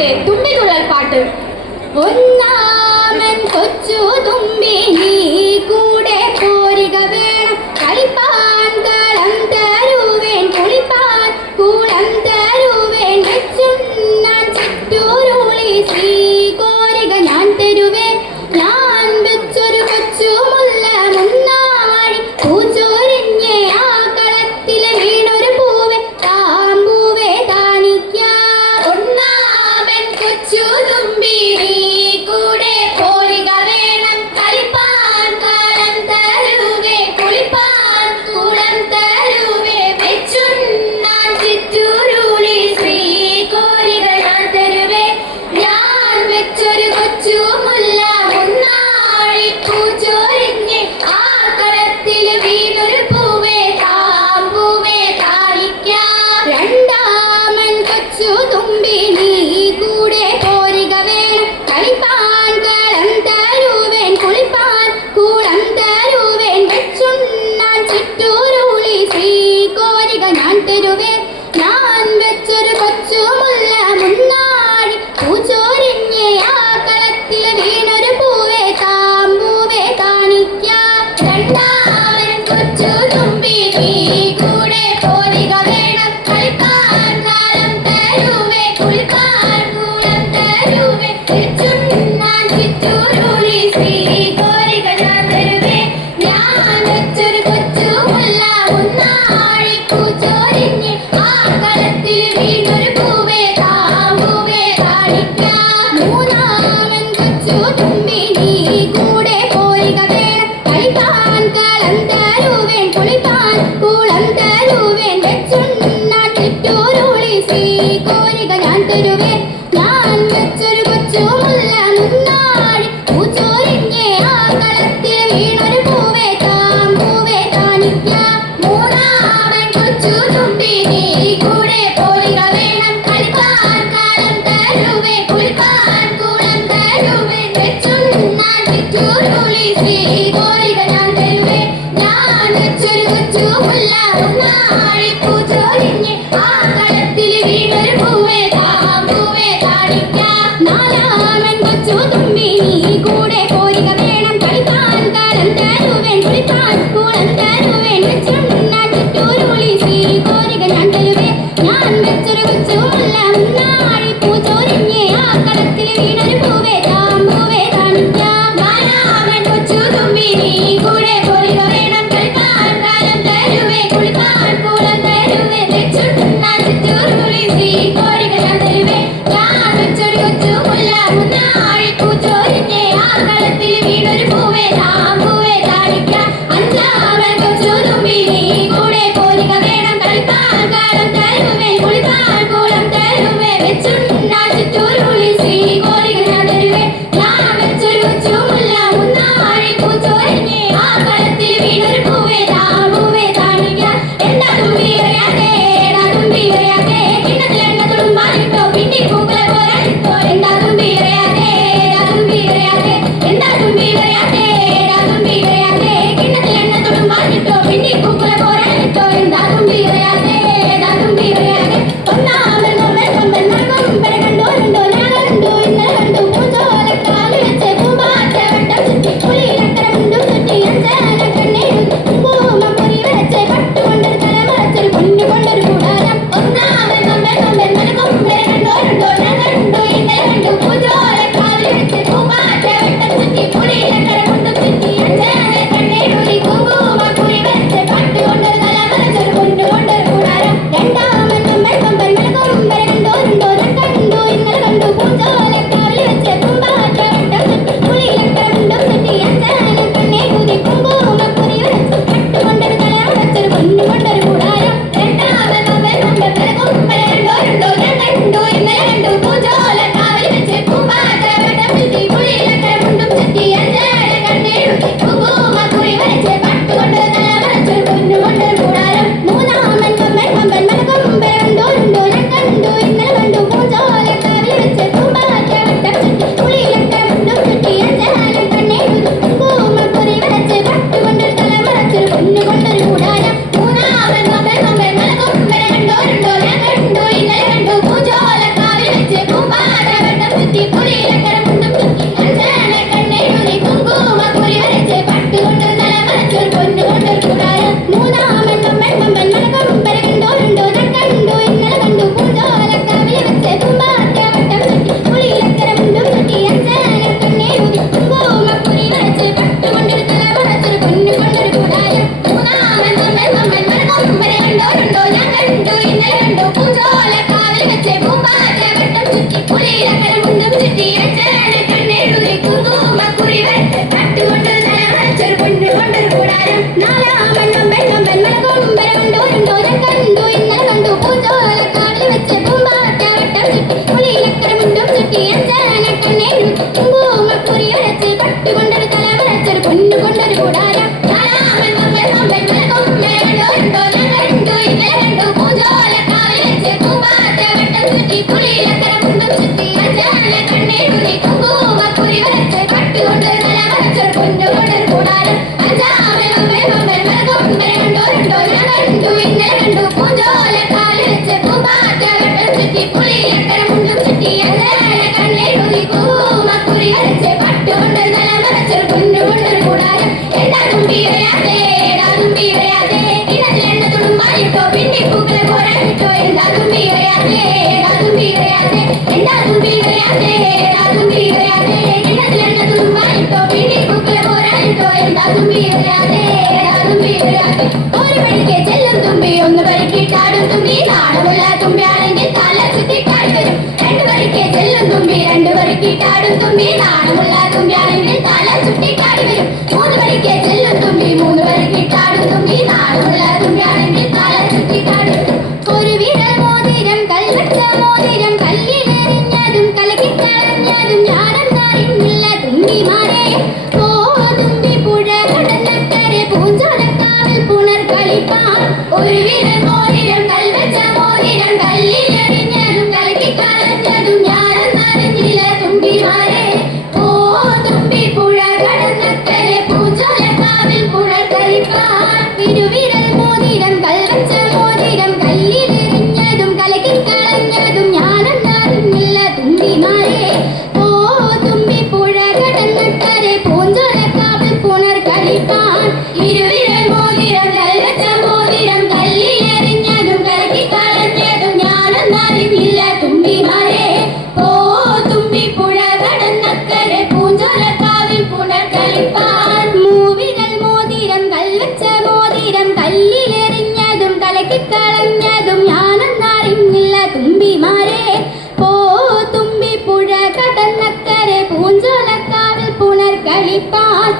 പാട്ട്, തുമ്പിതുള്ളൽ പാട്ട്. ഒന്നാമൻ കൊച്ചു തുമ്പി നീ കൂടെ പോരിക വേണം, കളിപ്പാൻ കളം തരുവേൻ, കുളിപ്പാൻ കുളം തരുവേൻ, വെച്ചുണ്ണാൻ ചിറ്റൂരുളി ശ്രീ കോരിക ഞാൻ തരുവേൻ. ഞാൻ വെച്ചൊരു കൊച്ചു മുല്ല മുന്നാഴി പൂച്ചൊരിഞ്ഞേ ആ കളത്തിലെ വീണൊരു പൂവെ താമ്പൂവെ കാണിക്കാം. ഒന്നാമൻ കൊച്ചു തുമ്പി നീ കൂടെ പോരിക വേണം, കളിപ്പാൻ കളം തരുവേ, കുളിപ്പാൻ കുളം തരുവേ, വെച്ചുണ്ണാൻ ചിറ്റൂരുളി ശ്രീ കോരിക ഞാൻ തരുവേ. ഞാൻ വെച്ചൊരു കൊച്ചു മുല്ല മുന്നാഴി പൂച്ചൊരിഞ്ഞ് ആ കളത്തില് വീണൊരു പൂവേ താമ്പൂവേ കാണിക്കാം. രണ്ടാമൻ കൊച്ചു തുമ്പി നീ കൂടെ പോരിക വേണം, കളിപ്പാൻ കളം തരുവേൻ, കുളിപ്പാൻ കുളം തരുവേൻ, വെച്ചുണ്ണാൻ ചിറ്റൂരുളി ശ്രീ കോരിക ഞാൻ തരുവേ. ഞാൻ വെച്ചൊരു കൊച്ചു മുല്ല മുന്നാഴി പൂച്ചൊരിഞ്ഞേ ആ കളത്തില് വീണൊരു പൂവേ താമ്പൂവേ കാണിക്കാം. രണ്ടാമൻ കൊച്ചു തുമ്പി നീ കൂടെ പോരിക വേണം, കളിപ്പാൻ കളം തരുവേ, കുളിപ്പാൻ കുളം തരുവേ, വെച്ചുണ്ണാൻ ചിറ്റൂരുളി ശ്രീ കോരിക ഞാൻ തരുവേ. ഞാൻ വെച്ചൊരു കൊച്ചു മുല്ല മുന്നാഴി പൂച്ചൊരിഞ്ഞ് ആ കളത്തില് വീണൊരു പൂവേ താമ്പൂവേ കാണിക്കാം. മൂന്നാമൻ കൊച്ചു തുമ്പി നീ കൂടെ പോരിക വേണം, കളിപ്പാൻ കളം തരുവേൻ, കുളിപ്പാൻ കുളം തരുവേൻ, വെച്ചുണ്ണാൻ ചിറ്റൂരുളി ശ്രീ കോരിക ഞാൻ തരുവേ. ഞാൻ വെച്ചൊരു കൊച്ചു മുല്ല മുന്നാഴി പൂച്ചൊരിഞ്ഞേ ആ കളത്തില് വീണൊരു പൂവേ താമ്പൂവേ കാണിക്കാം. മൂന്നാമൻ കൊച്ചു തുമ്പി നീ കൂടെ പോരിക വേണം, കളിപ്പാൻ കളം തരുവേ, കുളിപ്പാൻ കുളം തരുവേ, വെച്ചുണ്ണാൻ ചിറ്റൂരുളി ശ്രീ കോരിക ഞാൻ തരുവേ. ഞാൻ വെച്ചൊരു കൊച്ചു മുല്ല മുന്നാഴി പൂച്ചൊരിഞ്ഞ് ആ കളത്തില് വീണൊരു പൂവേ താമ്പൂവേ കാണിക്കാം. നാലാമൻ കൊച്ചു തുമ്പി നീ കൂടെ പോരിക വേണം, കളിപ്പാൻ കളം തരുവേൻ, കുളിപ്പാൻ കുളം തരുവേൻ, വെച്ചുണ്ണാൻ ചിറ്റൂരുളി ശ്രീ കോരിക ഞാൻ തരുവേ. ഞാൻ വെച്ചൊരു കൊച്ചു മുല്ല മുന്നാഴി പൂച്ചൊരിഞ്ഞേ ആ കളത്തില് വീണൊരു പൂവേ താമ്പൂവേ കാണിക്കാം. നാലാമൻ കൊച്ചു തുമ്പി നീ കൂടെ പോരിക വേണം, കളിപ്പാൻ കളം തരുവേ, കുളിപ്പാൻ കുളം തരുവേ, വെച്ചുണ്ണാൻ ചിറ്റൂരുളി ശ്രീ കോരിക ഞാൻ തരുവേ. ഞാൻ വെച്ചൊരു ചുറ്റി പുളിയിലക്കര മുണ്ടും ചുറ്റി അഞ്ചാന കണ്ണെഴുതി കുങ്കുമക്കുറി വരച്ച് പട്ടുകൊണ്ട് തലമറച്ചൊരു പൊന്നുകൊണ്ടൊരു കൂടാരം മൂന്നാമൻ കൊമ്പൻ മണകൊമ്പര കണ്ടോരുണ്ടോ ഞാൻ കണ്ടു ഇന്നലെ കണ്ടു പൂഞ്ചോലക്കാവിൽ വെച്ച് പൂമ്പാറ്റ വട്ടം ചുറ്റി പുളിയിലക്കര മുണ്ടും ചുറ്റി അഞ്ചാന കണ്ണെഴുതി കുങ്കുമക്കുറി വരച്ച് പട്ടുകൊണ്ടൊരു തലമറച്ചൊരു പൊന്നുകൊണ്ടൊരു കൂടാരം മൂന്നാമൻ കൊമ്പൻ മണകൊമ്പര കണ്ടോരുണ്ടോ ഞാൻ കണ്ടു ഇന്നലെ കണ്ടു പൂഞ്ചോലക്കാവിൽ വെച്ച് പൂമ്പാറ്റ വട്ടം ചുറ്റി പുളിയിലക്കര മുണ്ടും ചുറ്റി അഞ്ചാന കണ്ണെഴുതി കുങ്കുമക്കുറി വരച്ച് പട്ടുകൊണ്ടൊരു തലമറച്ചൊരു പൊന്നുകൊണ്ടൊരു കൂടാരം നാലാമൻ കൊമ്പൻ മണകൊമ്പര കണ്ടോരുണ്ടോ ഞാൻ കണ്ടു ഇന്നലെ കണ്ടു പൂഞ്ചോലക്കാവിൽ വെച്ച് പൂമ്പാറ്റ വട്ടം ചുറ്റി പുളിയിലക്കര മുണ്ടും ചുറ്റി അഞ്ചാന കണ്ണെഴുതി കുങ്കുമക്കുറി വരച്ച് പട്ടുകൊണ്ടൊരു തലമറച്ചൊരു പൊന്നുകൊണ്ടൊരു കൂടാരം നാലാമൻ കൊമ്പൻ മണകൊമ്പര കണ്ടോരുണ്ടോ ഞാൻ കണ്ടു ഇന്നലെ കണ്ടു പൂഞ്ചോലക്കാവിൽ വെച്ച് പൂമ്പാറ്റ വട്ടം ചുറ്റി പുളിയിലക്കര മുണ്ടും ചുറ്റി അഞ്ചാന കണ്ണെഴുതി കുങ്കുമക്കുറി വരച്ച് പട്ടുകൊണ്ടൊരു തലമറച്ചൊരു പൊന്നുകൊണ്ടൊരു കൂടാരം അഞ്ചാമൻ കൊമ്പൻ മണകൊമ്പര കണ്ടോരുണ്ടോ ഞാൻ കണ്ടു ഇന്നലെ കണ്ടു പൂഞ്ചോലക്കാവിൽ വെച്ച് പൂമ്പാറ്റ വട്ടം ചുറ്റി പുളിയിലക്കര മുണ്ടും ചുറ്റി അഞ്ചാന കണ്ണെഴുതി കുങ്കുമക്കുറി വരച്ച് പട്ടുകൊണ്ടൊരു തലമറച്ചൊരു പൊന്നുകൊണ്ടൊരു കൂടാരം എന്താ തുമ്പി വരാതെ ഏടാ തുമ്പി വരാതെ ഇടത്തിലെണ്ണ തുടുമ്പായിട്ടോ പിണ്ടിപ്പൂക്കളെ പോരാട്ടോ എന്താ തുമ്പി വരാതെ ഏടാ തുമ്പി വരാതെ എന്താ തുമ്പി വരാതെ ഏടാ തുമ്പി വരാതെ ഇടത്തിലെണ്ണ തുടുമ്പായിട്ടോ പിണ്ടിപ്പൂക്കളെ പോരാട്ടോ എന്താ തുമ്പി വരാതെ ഏടാ തുമ്പി വരാതെ ഒരു വഴിക്ക് ചെല്ലും തുമ്പി ഒന്ന് വഴിക്കിട്ടാടും തുമ്പി നാണമുള്ള തുമ്പിയാണെങ്കിൽ തല ചുറ്റിട്ടാടി വരും രണ്ട് വഴിക്ക് ചെല്ലും തുമ്പി രണ്ട് വഴിക്കിട്ടാടും തുമ്പി നാണമുള്ള തുമ്പിയാണെങ്കിൽ തല ചുറ്റിട്ടാടി വരും മൂന്ന് വഴിക്ക് ചെല്ലും തുമ്പി മൂന്ന് വഴിക്കിട്ടാടും തുമ്പി നാണമുള്ള തുമ്പിയാണെങ്കിൽ തല ചുറ്റിട്ടാടി വരും ഒരു വിരൽ മോതിരം കൽവച്ച മോതിരം കല്ലിലെറിഞ്ഞതും കലക്കിക്കളഞ്ഞതും ഞാനെന്നറിഞ്ഞില്ല തുമ്പിമാരെ ഓ തുമ്പി പുഴ കടന്നക്കരെ പൂഞ്ചോലക്കാവിൽ പുണർക്കളിപ്പാൻ ഒരു വിരൽ മോതിരം കൽവച്ച മോതിരം കല്ലിലെറിഞ്ഞതും കലക്കിക്കളഞ്ഞതും ഞാനെന്നറിഞ്ഞില്ല തുമ്പിമാരെ ഓ തുമ്പി പുഴ കടന്നക്കരെ പൂഞ്ചോലക്കാവിൽ പുണർക്കളിപ്പാൻ ഇരുവിരൽ മോതിരം കൽവച്ച മോതിരം കല്ലിലെറിഞ്ഞതും കലക്കിക്കളഞ്ഞതും ഞാനെന്നറിഞ്ഞില്ല തുമ്പിമാരെ ഓ തുമ്പി പുഴ കടന്നക്കരെ പൂഞ്ചോലക്കാവിൽ പുണർക്കളിപ്പാൻ ഇരുവിരൽ മോതിരം കൽവച്ച മോതിരം കല്ലിലെറിഞ്ഞതും കലക്കിക്കളഞ്ഞതും ഞാനെന്നറിഞ്ഞില്ല തുമ്പിമാരെ ഓ തുമ്പി പുഴ കടന്നക്കരെ പൂഞ്ചോലക്കാവിൽ പുണർക്കളിപ്പാൻ മൂവിരൽ മോതിരം കൽവച്ച മോതിരം കല്ലിലെറിഞ്ഞതും കലക്കിക്കളഞ്ഞതും ഞാനെന്നറിഞ്ഞില്ല തുമ്പിമാരെ ഓ തുമ്പി പുഴ കടന്നക്കരെ പൂഞ്ചോലക്കാവിൽ പുണർക്കളിപ്പാൻ